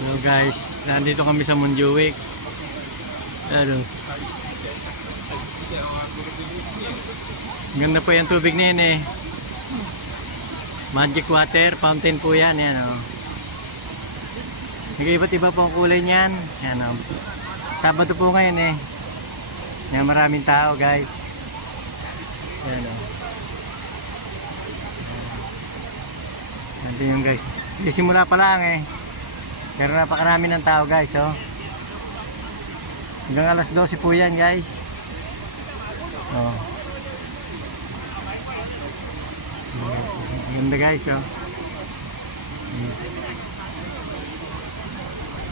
Hello guys, nandito kami sa Montjuic. Ano? Ganda po yung tubig na yan eh. Magic water, fountain po yan. Yan o. Nag-iba't iba po ang kulay niyan. Yan o. Sabado po ngayon eh. Yan, maraming tao guys. Yan o. Nandito yung guys. Hindi simula pa lang eh. Pero napakarami ng tao guys oh. Hanggang alas 12 po yan guys. Oh. Ganda guys oh.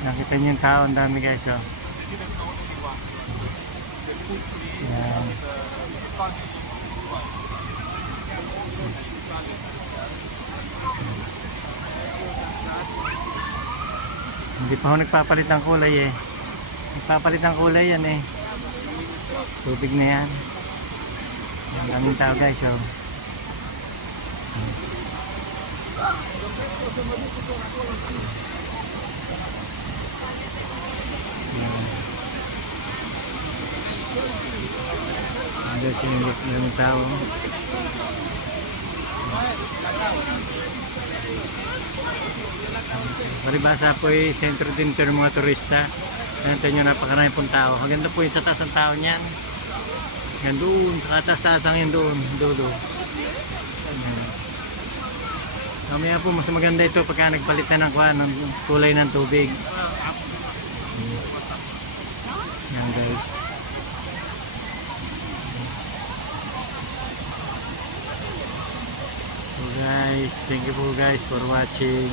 Nakita niyo yung tao, ang dami guys oh. Yan. Hindi pa ako nagpapalit ng kulay eh. Nagpapalit ng kulay yan eh. Tubig na yan. Ang daming tao guys oh. Ang daming tao. Paribasa po yung sentro din ng mga turista. Ganito nyo, napakarami pong tao. Maganda po yung sa taas ng tao niyan. Yan doon, sa taas-taasang yun doon. Dulo. Mamaya po, mas maganda ito pagka nagpalit na ng kulay ng tubig. Yan guys. So guys, thank you po guys for watching.